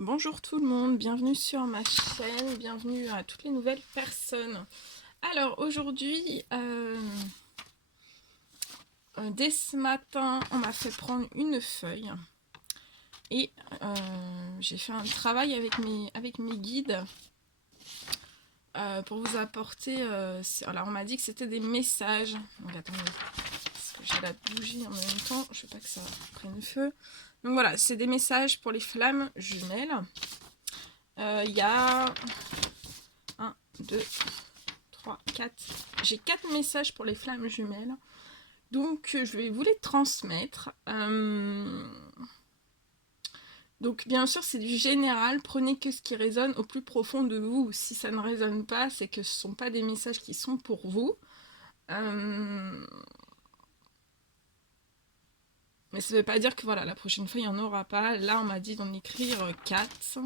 Bonjour tout le monde, bienvenue sur ma chaîne, bienvenue à toutes les nouvelles personnes. Alors aujourd'hui, dès ce matin, on m'a fait prendre une feuille et j'ai fait un travail avec mes guides pour vous apporter... alors on m'a dit que c'était des messages. Donc attendez, parce que j'ai la bougie en même temps, je veux pas que ça prenne feu. Donc voilà, c'est des messages pour les flammes jumelles. Il y a 1, 2, 3, 4. J'ai 4 messages pour les flammes jumelles. Donc je vais vous les transmettre. Donc bien sûr c'est du général. Prenez que ce qui résonne au plus profond de vous. Si ça ne résonne pas, c'est que ce ne sont pas des messages qui sont pour vous. Mais ça ne veut pas dire que voilà, la prochaine fois il n'y en aura pas. Là on m'a dit d'en écrire 4.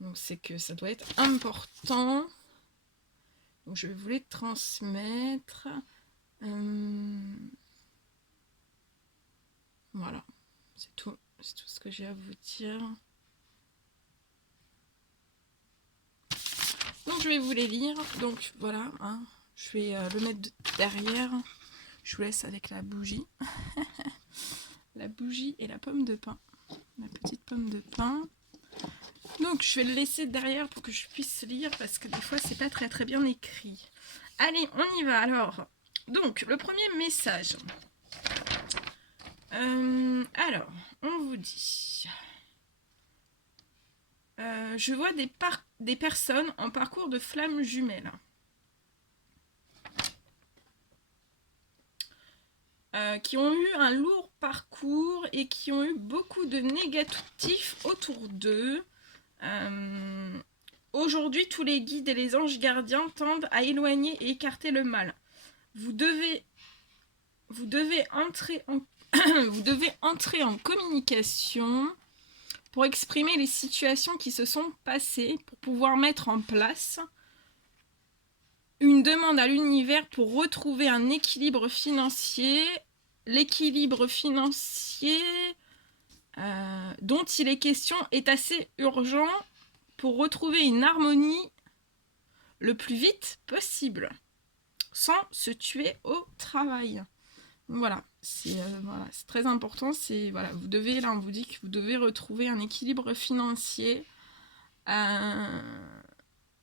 Donc c'est que ça doit être important. Donc je vais vous les transmettre. Voilà, c'est tout ce que j'ai à vous dire. Donc je vais vous les lire. Donc voilà, hein, je vais le mettre derrière. Je vous laisse avec la bougie. La bougie et la pomme de pin. La petite pomme de pin. Donc je vais le laisser derrière pour que je puisse lire parce que des fois c'est pas très bien écrit. Allez, on y va alors. Donc le premier message. Alors, on vous dit... je vois des personnes en parcours de flammes jumelles. Qui ont eu un lourd parcours et qui ont eu beaucoup de négatifs autour d'eux. Aujourd'hui, tous les guides et les anges gardiens tendent à éloigner et écarter le mal. Vous devez entrer en communication pour exprimer les situations qui se sont passées, pour pouvoir mettre en place une demande à l'univers pour retrouver un équilibre financier. L'équilibre financier dont il est question est assez urgent pour retrouver une harmonie le plus vite possible, sans se tuer au travail. Voilà, c'est très important. Voilà, vous devez, là on vous dit que vous devez retrouver un équilibre financier.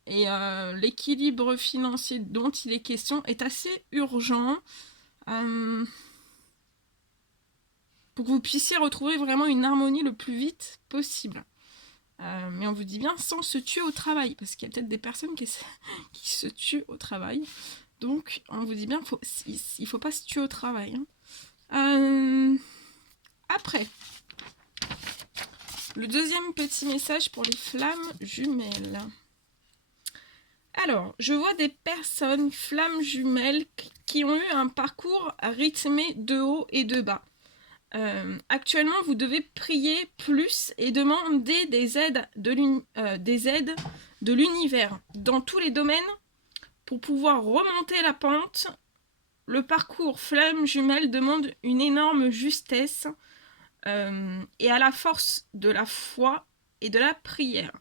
L'équilibre financier dont il est question est assez urgent pour que vous puissiez retrouver vraiment une harmonie le plus vite possible. Mais on vous dit bien sans se tuer au travail, parce qu'il y a peut-être des personnes qui se tuent au travail. Donc on vous dit bien il ne faut pas se tuer au travail. Après, le deuxième petit message pour les flammes jumelles. Alors, je vois des personnes, flammes jumelles, qui ont eu un parcours rythmé de haut et de bas. Actuellement, vous devez prier plus et demander des aides de l'univers dans tous les domaines pour pouvoir remonter la pente. Le parcours flamme jumelle demande une énorme justesse et à la force de la foi et de la prière.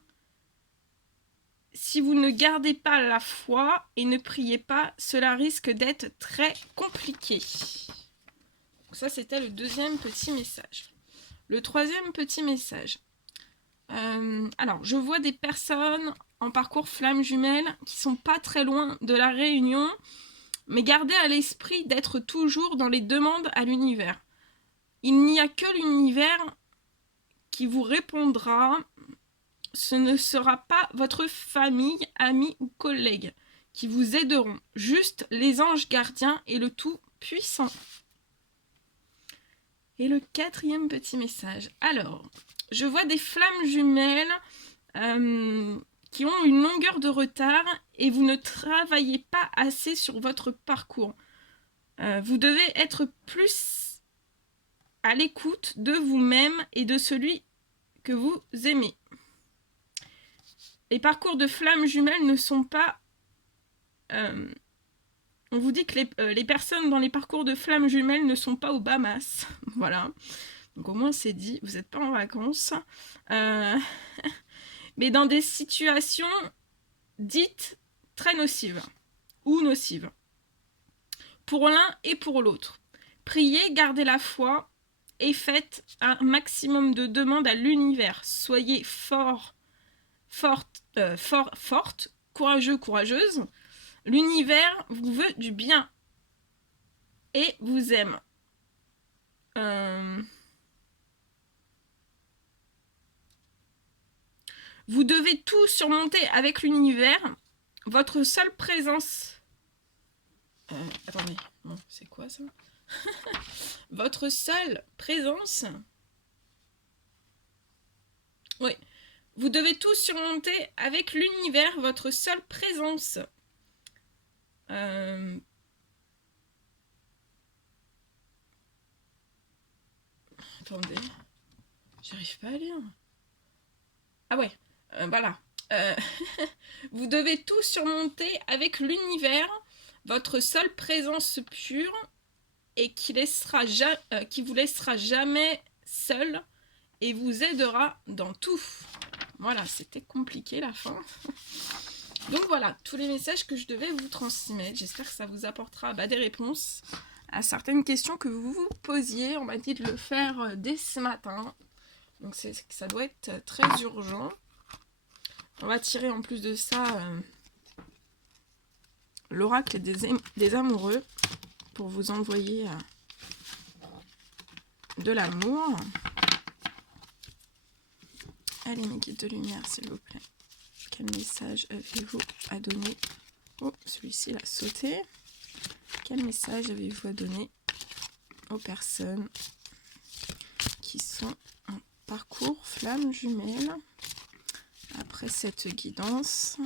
Si vous ne gardez pas la foi et ne priez pas, cela risque d'être très compliqué. Ça, c'était le deuxième petit message. Le troisième petit message. Alors, je vois des personnes en parcours flamme jumelle qui sont pas très loin de la réunion, mais gardez à l'esprit d'être toujours dans les demandes à l'univers. Il n'y a que l'univers qui vous répondra. Ce ne sera pas votre famille, amis ou collègues qui vous aideront. Juste les anges gardiens et le Tout-Puissant. Et le quatrième petit message. Alors, je vois des flammes jumelles qui ont une longueur de retard et vous ne travaillez pas assez sur votre parcours. Vous devez être plus à l'écoute de vous-même et de celui que vous aimez. Les parcours de flammes jumelles ne sont pas... on vous dit que les personnes dans les parcours de flammes jumelles ne sont pas aux Bahamas. Voilà. Donc au moins c'est dit, vous n'êtes pas en vacances. Mais dans des situations dites très nocives ou nocives. Pour l'un et pour l'autre. Priez, gardez la foi et faites un maximum de demandes à l'univers. Soyez forte, courageux, courageuse. L'univers vous veut du bien et vous aime. Vous devez tout surmonter avec l'univers. Votre seule présence... attendez, bon, c'est quoi ça? Votre seule présence... Oui. Vous devez tout surmonter avec l'univers, votre seule présence. Attendez. J'arrive pas à lire. Ah ouais, voilà. Vous devez tout surmonter avec l'univers, votre seule présence pure, et qui vous laissera jamais seul et vous aidera dans tout. Voilà, c'était compliqué la fin. Donc voilà, tous les messages que je devais vous transmettre. J'espère que ça vous apportera des réponses à certaines questions que vous vous posiez. On m'a dit de le faire dès ce matin. Donc ça doit être très urgent. On va tirer en plus de ça l'oracle des amoureux pour vous envoyer de l'amour. Allez mes guides de lumière s'il vous plaît. Quel message avez-vous à donner? Oh, celui-ci il a sauté. Quel message avez-vous à donner aux personnes qui sont en parcours flamme jumelle après cette guidance?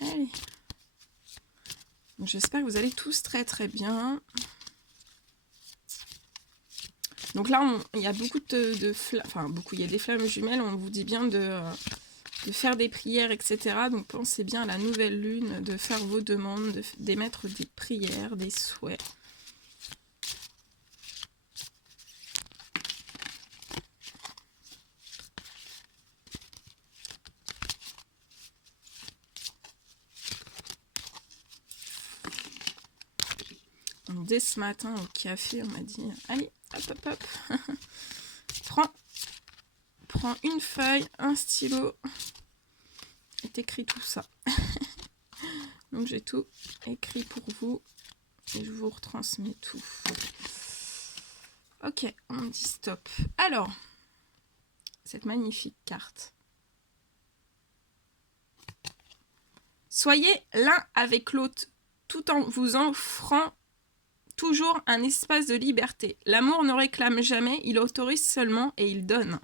Allez. J'espère que vous allez tous très très bien. Donc là, il y a beaucoup il y a des flammes jumelles, on vous dit bien de faire des prières, etc. Donc pensez bien à la nouvelle lune, de faire vos demandes, d'émettre des prières, des souhaits. Donc, dès ce matin au café, on m'a dit, allez, hop, hop, hop, prends une feuille, un stylo, et t'écris tout ça. Donc j'ai tout écrit pour vous, et je vous retransmets tout. Ok, on dit stop. Alors, cette magnifique carte. Soyez l'un avec l'autre, tout en vous offrant toujours un espace de liberté. L'amour ne réclame jamais, il autorise seulement et il donne.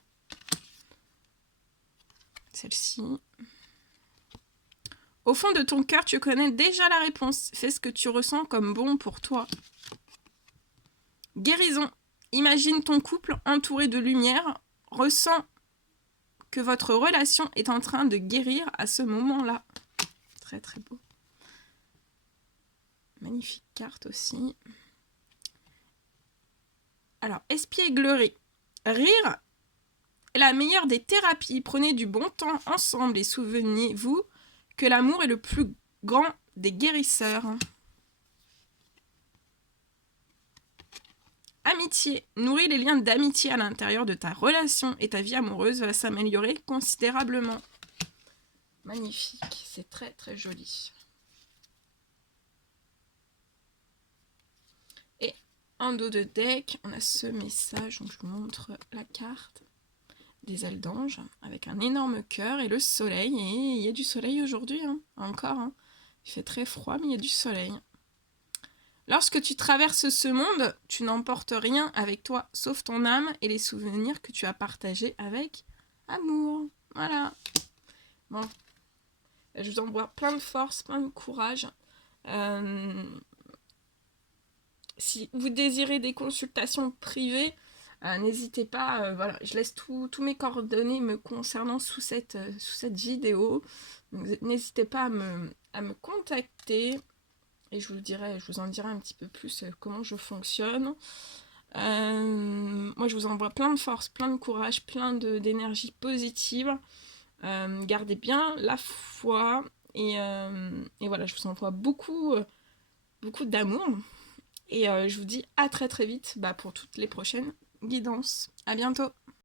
Celle-ci. Au fond de ton cœur, tu connais déjà la réponse. Fais ce que tu ressens comme bon pour toi. Guérison. Imagine ton couple entouré de lumière. Ressens que votre relation est en train de guérir à ce moment-là. Très très beau. Magnifique carte aussi. Alors, espièglerie. Rire est la meilleure des thérapies. Prenez du bon temps ensemble et souvenez-vous que l'amour est le plus grand des guérisseurs. Amitié. Nourris les liens d'amitié à l'intérieur de ta relation et ta vie amoureuse va s'améliorer considérablement. Magnifique. C'est très très joli. Et en dos de deck, on a ce message. Donc je vous montre la carte des ailes d'ange avec un énorme cœur et le soleil. Et il y a du soleil aujourd'hui, encore. Il fait très froid, mais il y a du soleil. Lorsque tu traverses ce monde, tu n'emportes rien avec toi, sauf ton âme et les souvenirs que tu as partagés avec amour. Voilà. Bon. Je vous envoie plein de force, plein de courage. Si vous désirez des consultations privées, N'hésitez pas, voilà, je laisse tous mes coordonnées me concernant sous cette vidéo. N'hésitez pas à me contacter et je vous en dirai un petit peu plus comment je fonctionne. Moi, je vous envoie plein de force, plein de courage, plein d'énergie positive. Gardez bien la foi et voilà, je vous envoie beaucoup d'amour. Et je vous dis à très très vite pour toutes les prochaines guidances. À bientôt!